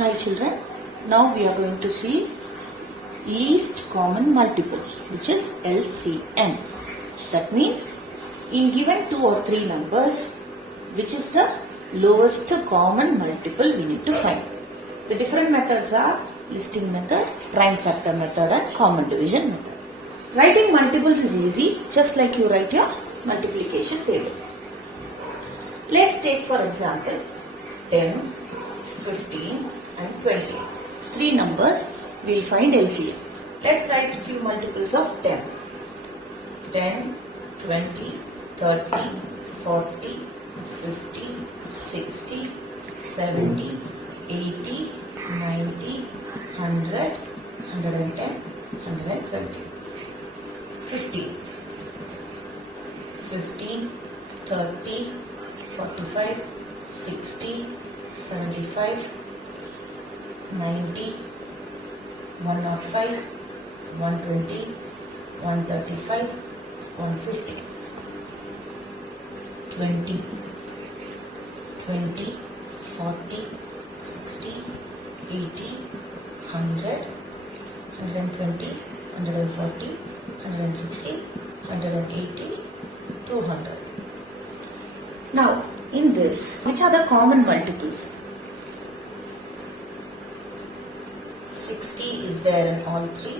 Hi children, now we are going to see least common multiple, which is LCM. That means in given 2 or 3 numbers, which is the lowest common multiple we need to find. The different methods are listing method, prime factor method and common division method. Writing multiples is easy, just like you write your multiplication table. Let's take for example 10, 15 and 20. 3 numbers, we will find LCM. Let's write few multiples of 10. 10, 20, 30, 40, 50, 60, 70, 80, 90, 100, 110, 120. 15, 30, 45, 60, 75, 90, 105, 120, 135, 150, 20, 40, 60, 80, 100, 120, 140, 160, 180, 200. Now, in this, which are the common multiples? 60 is there in all 3.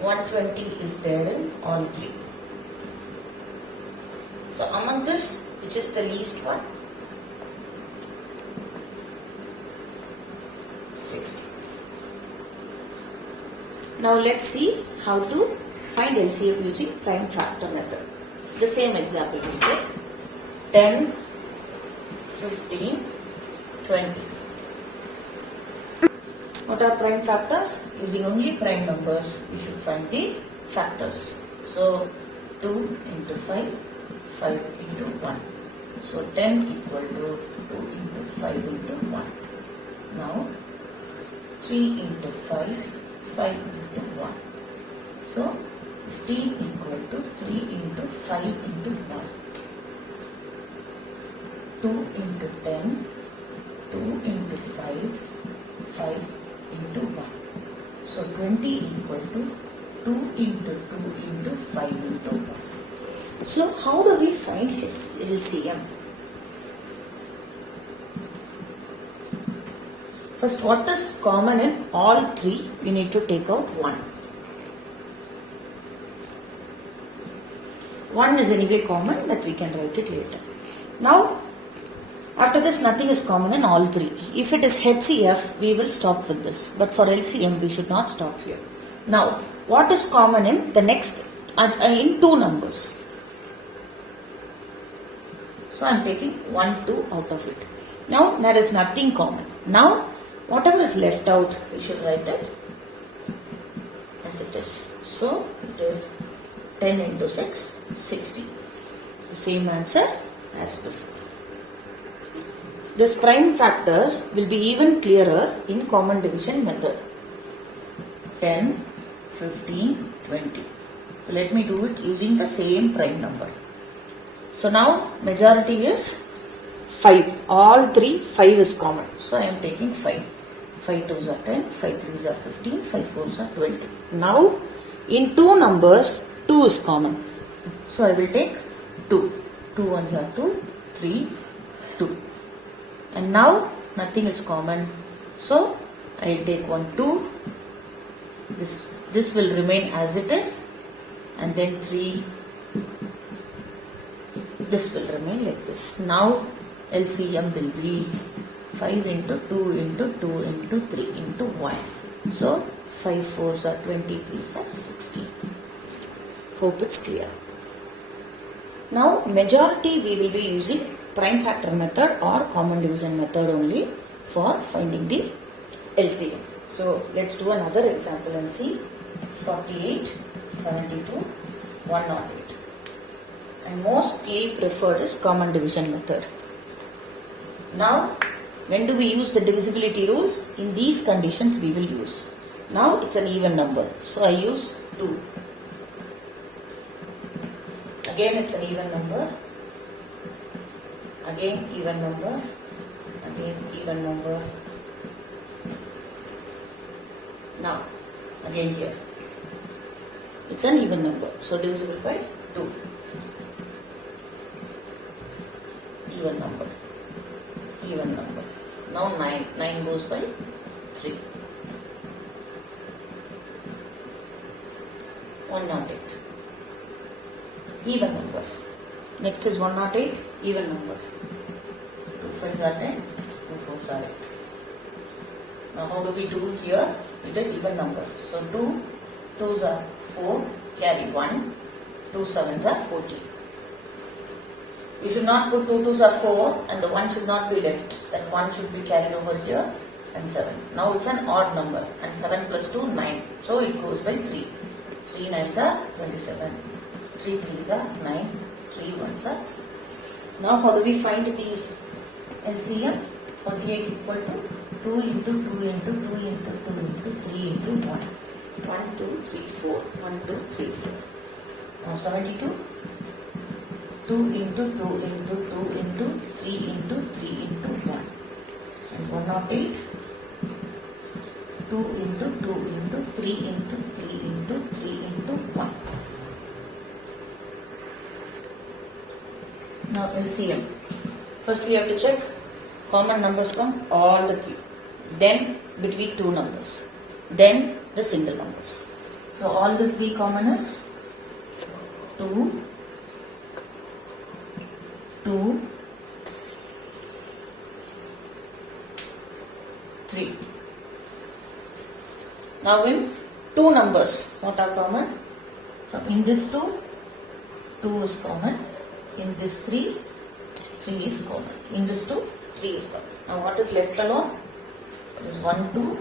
120 is there in all 3. So, among this, which is the least one? 60. Now, let's see how to find LCM using prime factor method. The same example we take 10, 15, 20. What are prime factors? Using only prime numbers, you should find the factors. So, 2 into 5, 5 into 1. So, 10 equal to 2 into 5 into 1. Now, 3 into 5, 5 into 1. So, 15 equal to 3 into 5 into 1. 2 into 10, 2 into 5, 5 into 1. So 20 equal to 2 into 2 into 5 into 1. So how do we find LCM? First, what is common in all 3? We need to take out 1. 1 is anyway common, that we can write it later. Now, after this, nothing is common in all 3. If it is HCF, we will stop with this. But for LCM, we should not stop here. Now, what is common in the next, in 2 numbers? So, I am taking 1, 2 out of it. Now, there is nothing common. Now, whatever is left out, we should write it as it is. So, it is 10 into 6, 60. The same answer as before. This prime factors will be even clearer in common division method. 10, 15, 20. So let me do it using the same prime number. So now majority is 5. All 3, 5 is common. So I am taking 5. 5 2s are 10, 5 3s are 15, 5 4s are 20. Now in 2 numbers, 2 is common. So I will take 2. 2 1s are 2, 3, 2. And now nothing is common. So I will take 1, 2. This will remain as it is. And then 3. This will remain like this. Now LCM will be 5 into 2 into 2 into 3 into 1. So 5 4s are 20, 3s are 60. Hope it's clear. Now majority we will be using prime factor method or common division method only for finding the LCM. So let's do another example and see. 48, 72, 108. And mostly preferred is common division method. Now when do we use the divisibility rules? In these conditions we will use. Now it's an even number. So I use 2. Again it's an even number. Again even number, again even number. Now again here it's an even number, so divisible by 2. Even number, even number. Now 9 goes by 3. 108. Even number. Next is 108, even number. 2 5s are 10, 2 4s are 8. Now how do we do here? It is even number. So 2 2s are 4, carry 1, 2 7s are 14. You should not put 2 2s are 4 and the 1 should not be left. That 1 should be carried over here and 7. Now it's an odd number and 7 plus 2 9. So it goes by 3. 3 9s are 27. 3 3s are 9. 3 1s are 3. Now how do we find the LCM? 48 equal to 2 into 2 into 2 into 2 into 3 into 1. 1 2 3 4. 1 2 3 4. Now 72. 2 into 2 into 2 into 3 into 3 into 1. And 108. 2 into 2 into 3 into 3 into 3 into 1. Now LCM. First we have to check common numbers from all the 3. Then between 2 numbers. Then the single numbers. So all the 3 common is 2, 2, 3. Now in 2 numbers, what are common? From in this 2, 2 is common. In this 3, 3 is common. In this 2, 3 is common. Now what is left alone? It is 1, 2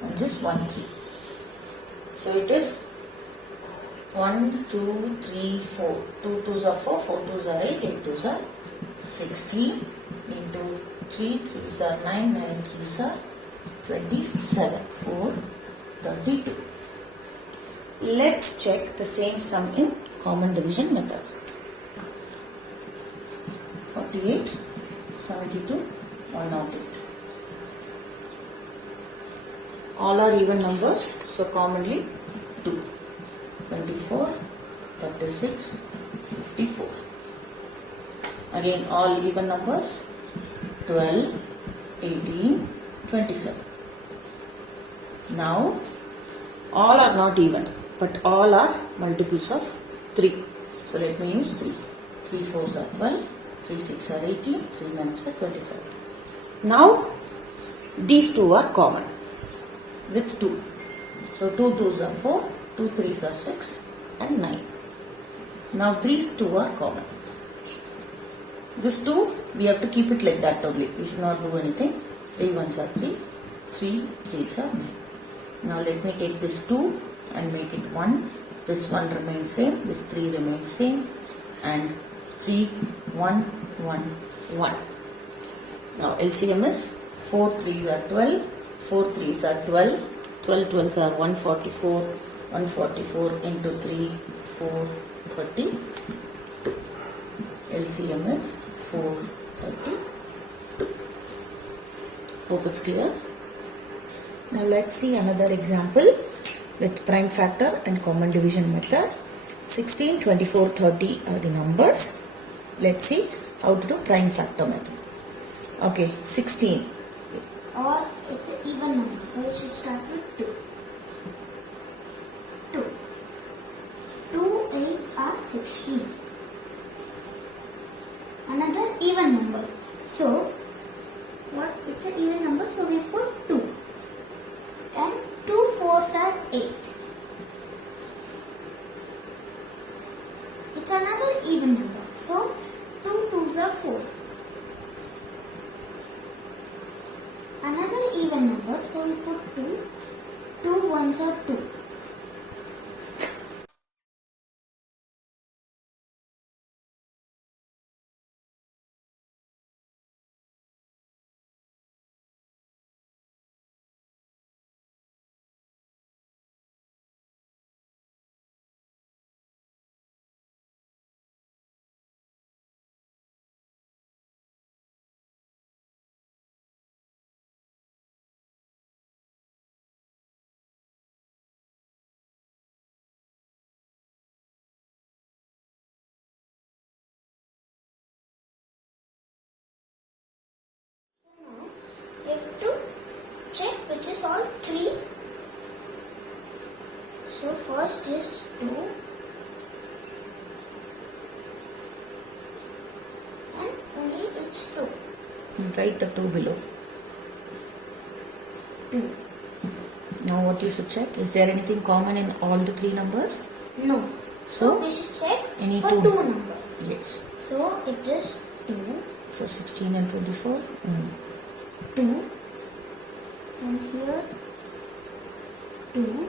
and this 1, 3. So it is 1, 2, 3, 4. 2 2s are 4, 4 2s are 8, 8 2s are 16 into 3 3s are 9, 9 3s are 27, 4, 32. Let's check the same sum in common division method. 48, 72, 108. All are even numbers, so commonly 2. 24, 36, 54. Again all even numbers 12, 18, 27. Now all are not even, but all are multiples of 3. So let me use 3. 3 4s are 12, 3 6 are 18, 3 9s are 27. Now these 2 are common with 2. So 2 2s are 4, 2 3s are 6 and 9. Now these 2 are common. This 2 we have to keep it like that only. We should not do anything. 3 1s are 3, 3 3s are 9. Now let me take this 2 and make it 1. This 1 remains same, this 3 remains same, and 3 1 1 1. Now LCM is 4 3s are 12, 4 3s are 12, 12 12s are 144, 144 into 3 4 32. LCM is 432. Hope it's clear. Now let's see another example with prime factor and common division method. 16, 24, 30 are the numbers. Let's see how to do prime factor method. Okay, 16. Or it's an even number, so you should start with 2. 2. 2 8s are 16. Another even number. So, what? It's an even number, so we put 2. And 2 4s are 8. It's another even number. So, 2 2s are 4. Another even number, so we put 2. 2 1s are 2. which is all 3. So first is 2 and only it's 2. Write the 2 below. 2. Now what you should check, is there anything common in all the 3 numbers? No. So So we should check any for 2 2 numbers. Yes. So it is 2, For 16 and 24. 2 and here 2.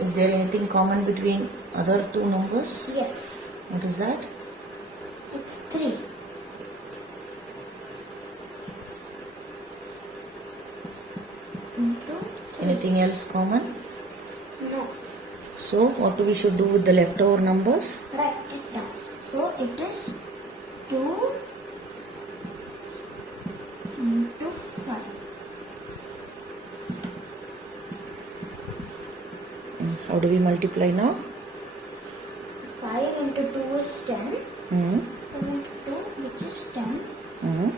Is there anything common between other 2 numbers? Yes, What is that? it's 3. Into 3. Anything else common? No. So what do we should do with the leftover numbers? Write it down. So it is 2 into 5. How do we multiply now? 5 into 2 is 10. Hmm. 2 into 2, which is 10. Hmm.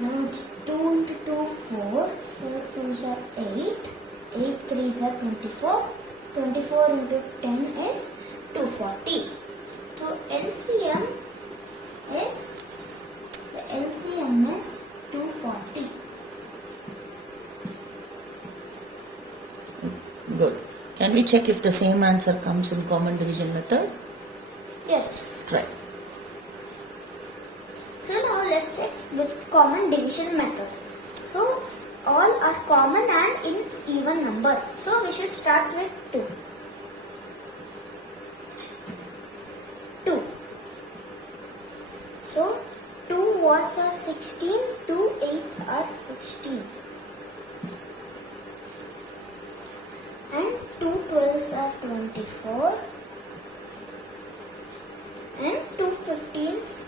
Now it's 2 into 2, 4. 4 2s are 8. 8 3s are 24. 24 into 10 is 240. So LCM is, the LCM is 240. Good. Can we check if the same answer comes in common division method? Yes. Try. So now let's check with common division method. So all are common and in even number. So we should start with 2. 2. So 2 watts are 16, 2 8s are 16. And 2 12s are 24. And 2 15s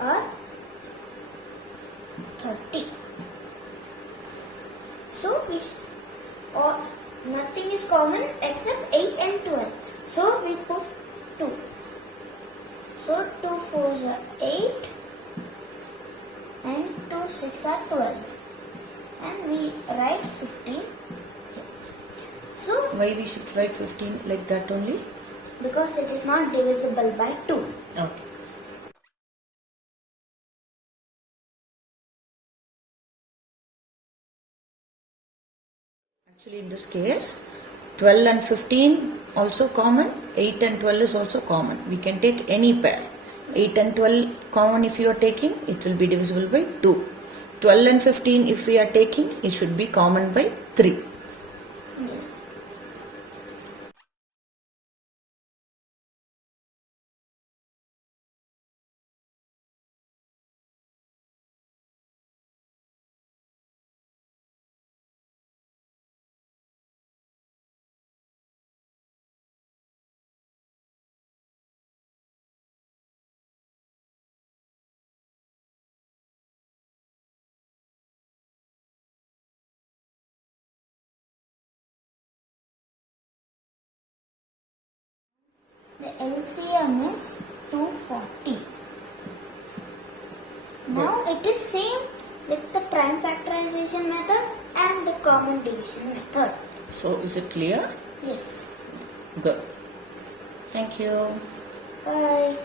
are 30. So or nothing is common except 8 and 12. So we put 2. So 2 4s are 8 and 2 6 are 12. And we write 15 here. So Why we should write 15 like that only? because it is not divisible by 2. Okay. Actually in this case 12 and 15 also common, 8 and 12 is also common. We can take any pair. 8 and 12 common if you are taking, it will be divisible by 2. 12 and 15 if we are taking, it should be common by 3. Yes. The LCM is 240. Now it is same with the prime factorization method and the common division method. So is it clear? Yes. Good. Thank you. Bye.